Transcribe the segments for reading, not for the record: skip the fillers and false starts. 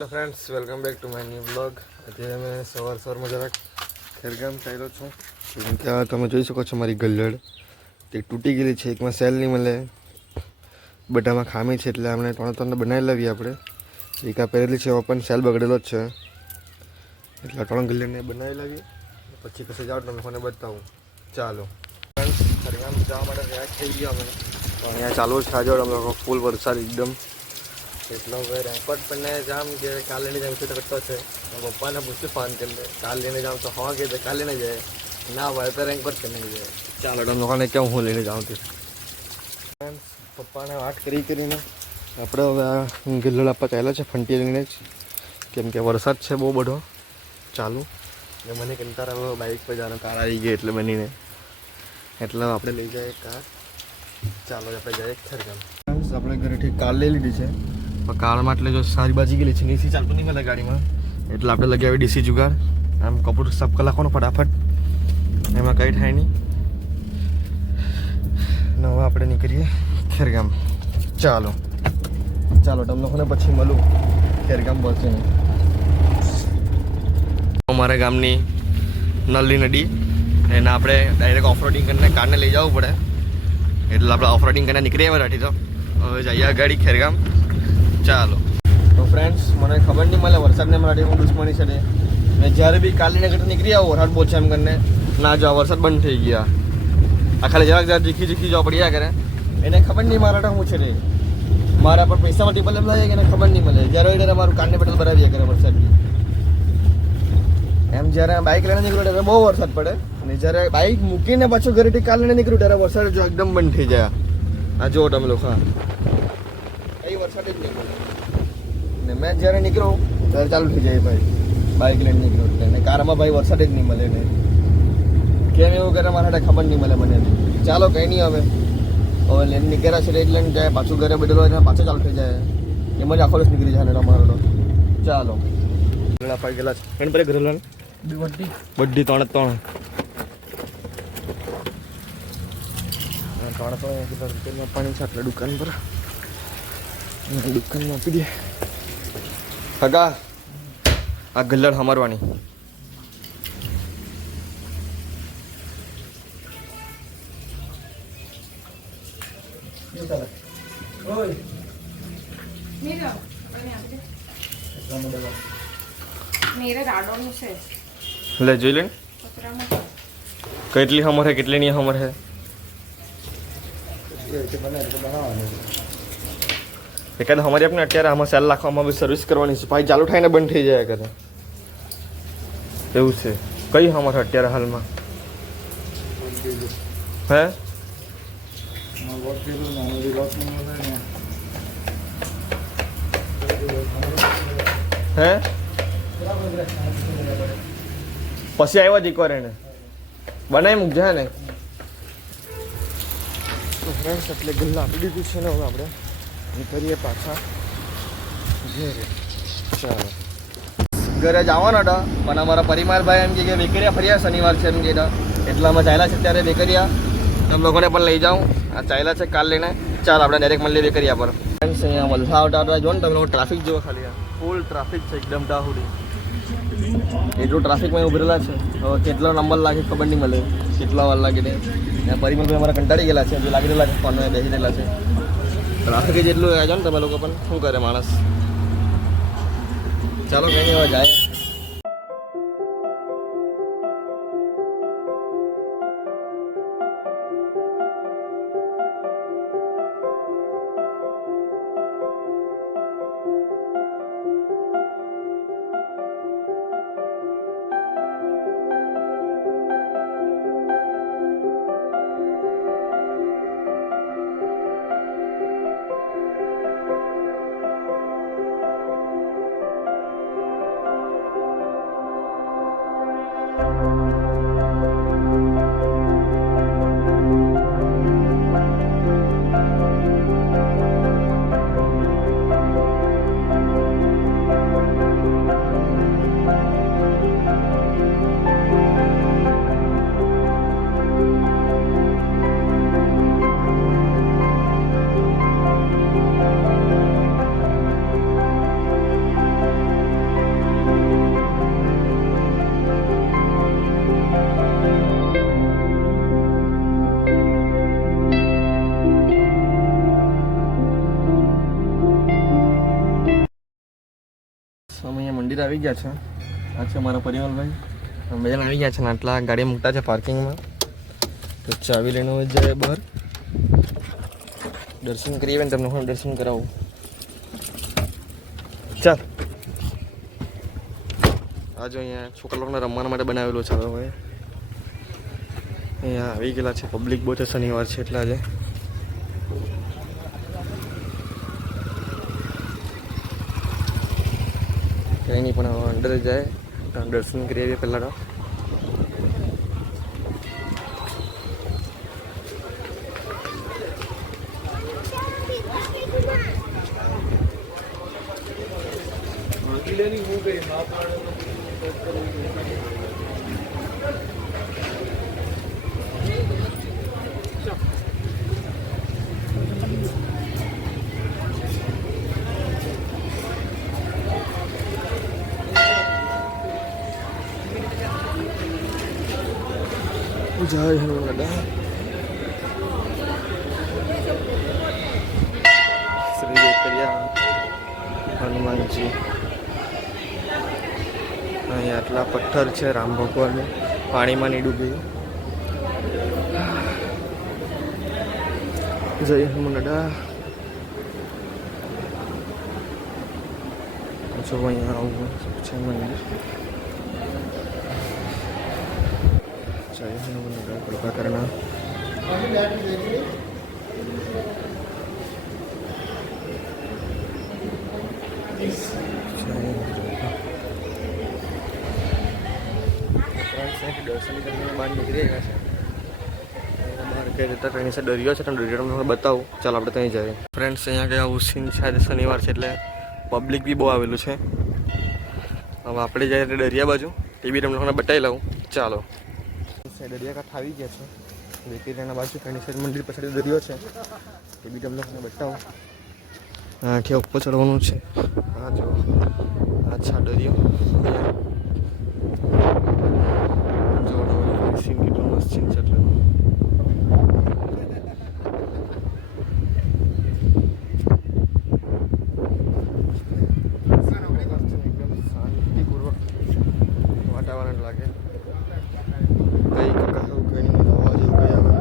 Hello friends, welcome back to my new blog. અત્યારે અમે સવારમાં જરાક ખેરગામ ચાલ્યો છું. કેમ કે આ તમે જોઈ શકો છો મારી ગલ્લડ તે તૂટી ગયેલી છે. એકમાં સેલ નહીં મળે, બધામાં ખામી છે, એટલે આપણે ત્રણ બનાવી લાવીએ. આપણે એક આ પહેરેલી છે, ઓપન સેલ બગડેલો જ છે, એટલે ત્રણ ગલ્લડને બનાવી લાવીએ. પછી કશે જાઓ તો લોકોને બતાવું. ચાલો ફ્રેન્ડ્સ, ખેરગામ જવા માટે તૈયાર થઈ ગયા અમે. તો અહીંયા ચાલુ જ થાજો અમે લોકો, ફૂલ વરસાદ એકદમ. એટલો હવે રેકોર્ડ પણ જામ કે કાલ લઈને જાઉં છું તો કરતો છે. પપ્પાને પૂછ્યું ફોન કરીને, કાલ લઈને જાઉં તો હા કે કાલ લઈને જાય, ના ભાઈ તો રેકોર્ડ કરીને જાય. ચાલો તમે લોકોને કેવું હું લઈને જાઉં છું. પપ્પાને વાત કરીને આપણે હવે આ ગિલ્લડ આપવા ચાલ્યા છે ફંટી લઈને જ, કેમ કે વરસાદ છે બહુ બધો ચાલુ. ને મને કંટાળ હવે બાઇક પર જવાનો, કાર આવી ગઈ એટલે બનીને, એટલે આપણે લઈ જાય કાર. ચાલો આપણે જઈએ ખેરગામ. આપણે ઘરેથી કાર લઈ લીધી છે, કારમાં એટલે જો સારી બાજી ગયેલી છે, એસી ચાલતું નહીં મળે ગાડીમાં, એટલે આપણે લગાવી ડીસી જુગાડ. આમ કપૂર સાફ કલાકોનો ફટાફટ, એમાં કંઈ થાય નહીં. ને હવે આપણે નીકળીએ ખેરગામ. ચાલો તમે લોકોને પછી મળું ખેરગામ પહોંચીને. અમારા ગામની નલ્લી નદી, એને આપણે ડાયરેક્ટ ઓફરોડિંગ કરીને કારને લઈ જવું પડે, એટલે આપણે ઓફરોડિંગ કરીને નીકળી આવ્યા રાખી. તો હવે જઈએ ગાડી ખેરગામ. ચાલો તો ફ્રેન્ડ્સ, મને ખબર નહીં મળે વરસાદને માટે હું દુશ્મની છે ને, જ્યારે બી કાલીને ઘરે નીકળી આવો વરસાદ બોલ છે એમ કરીને ના જાઓ, વરસાદ બંધ થઈ ગયા. આ ખાલી જરાક જીખી જવા પડ્યા કરે, એને ખબર નહીં મારા શું છે રે, મારા પર પૈસામાં ટેબલ એમ લાગે કે એને ખબર નહીં મળે. જ્યારે મારું કાનને પેટ્રોલ ભરાવીએ કરે વરસાદની. એમ જ્યારે બાઇક લઈને નીકળ્યું ત્યારે બહુ વરસાદ પડે, અને જ્યારે બાઇક મૂકીને પાછું ઘરેથી કાલ લઈને નીકળ્યું ત્યારે વરસાદ જો એકદમ બંધ થઈ જાય. આ જુઓ તમે લોકો, એ વરસાદ જ નહીં પડે. ને મેં જ્યારે નીકળ્યો ત્યારે ચાલુ થઈ જાય ભાઈ, બાઇક લઈને નીકળ્યો એટલે કારમાં ભાઈ વરસાદ જ નહીં મળે. ને કેમ એવું કરે મારા ખબર નહીં મળે મને. ચાલો કંઈ નહીં, હવે લઈને નીકળ્યા છે એટલે લઈને જાય, પાછું ઘરે બેઠેલો હોય પાછું ચાલુ થઈ જાય, એમ જ આખો દિવસ નીકળી જાય ને અમારો. ચાલો પાઈ ગયેલા છે એને ઘરે બધી ત્રણ પાણી છે આટલા દુકાન પર, દુકાનમાં આપી દે. હગા આ ગલ્લડ હમારવાની. લે જોઈ લે કેટલી હમર હે, કેટલી ની હમર હે. એકાદ અમારી આપણે અત્યારે આમાં સેલ રાખવામાં બી સર્વિસ કરવાની છે, ભાઈ ચાલુ થાય ને બંધ થઈ જાય કરે એવું છે. કઈ હમર અત્યારે હાલમાં હે હે પછી આવ્યા જ એકવાર એને બનાવી મૂકજે હે ને. તો ફ્રેન્ડ્સ એટલે ગલ્લા આપી દીધું છે ને, હવે આપણે નીકળીએ પાછા ઘરે. ચાલો ઘરે જવાના હતા, પણ અમારા પરિમારભાઈ એમ કે વેકરિયા ફર્યા શનિવાર છે એમ કે, એટલા અમે ચાલ્યા છે ત્યારે વેકરિયા. તમે લોકોને પણ લઈ જાઉં, આ ચાલ્યા છે કાલ લઈને. ચાલો આપણે ડાયરેક્ટ મળીએ વેકરિયા પર. ફ્રેન્ડ્સ અહીંયા વલસા આવતા જો ને તમે લોકો, ટ્રાફિક જુઓ ખાલી, ફૂલ ટ્રાફિક છે એકદમ ડાહુડી. એટલું ટ્રાફિકમાં ઉભરેલા છે, હવે કેટલો નંબર લાગે ખબર નહીં મળે, કેટલા વાર લાગે ને. પરિમલભાઈ અમારા કંટાળી ગયેલા છે, જે લાગી રહેલા છે ફોનમાં બેસી રહેલા છે. ટ્રાફિક જેટલું આવજો ને તમે લોકો, પણ શું કરે માણસ. ચાલો કંઈ નહીં, હવે જાય. અમે અહીંયા મંદિર આવી ગયા છે. આ છે મારા પરિવારભાઈ, અમે બેન આવી ગયા છે ને આટલા ગાડી મૂકતા છે પાર્કિંગમાં. તો ચાવી લઈને જાય બહાર દર્શન કરીએ ને તમને હું દર્શન કરાવું. ચાલ આ જો અહીંયા છોકરા લોકોને રમવાના માટે બનાવેલું છે. હવે અહીંયા આવી ગયેલા છે, પબ્લિક બહુ છે, શનિવાર છે એટલે આજે. કંઈ નહીં પણ હવે અંદર જાય દર્શન કરી આવીએ પહેલાં તો. જય હનુમાન શ્રી વેકરિયા હનુમાનજી. અહીં આટલા પથ્થર છે રામ ભગવાન પાણીમાં નહીં ડૂબી. જય હનુમાન. જો અહીંયા આવું છે મંદિર. જય હનુમાન કૃપા કરના. દર્શન કરીને બહાર નીકળી ગયા છે. બહાર કઈ જતા ટ્રેન છે દરિયો છે, દરિયો તમને બતાવું. ચાલો આપણે ત્યાં જઈએ. ફ્રેન્ડ્સ અહીંયા ગયા ઉસીન છે, આજે શનિવાર છે એટલે પબ્લિક બી બહુ આવેલું છે. હવે આપણે જઈએ દરિયા બાજુ, તે બી તમને બતાવી લઉં. ચાલો દરિયાકાંઠે આવી ગયા છે. વેકરિયાના બાજુ ત્રણેય સાઈડ મંદિર પછાડી દરિયો છે, તે બી તમને બતાવું. આઠે ઉપર ચડવાનું છે. હા જો અચ્છા દરિયો સીન કેટલો મસ્ત સીન છે. એટલે એકદમ શાંતિપૂર્વક વાતાવરણ લાગે. કઈ કહ્યું કઈ નહીં હવા જેવું કઈ આવે.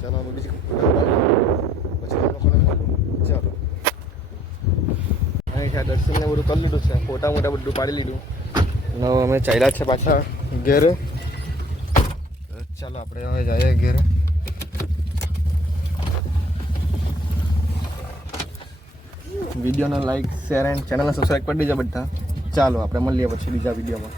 ચાલો અમે બીજી પછી લોકોને મળું. ચાલો અહીં દર્શનને બધું કરી લીધું છે, ફોટા મોટા બધું પાડી લીધું. હવે અમે ચાલ્યા છે પાછા ઘેરે. ચાલો આપણે હવે જઈએ ઘેરે. વિડીયોને લાઈક શેર એન્ડ ચેનલને સબસ્ક્રાઈબ કરી દેજો બધા. ચાલો આપણે મળીએ પછી બીજા વિડીયોમાં.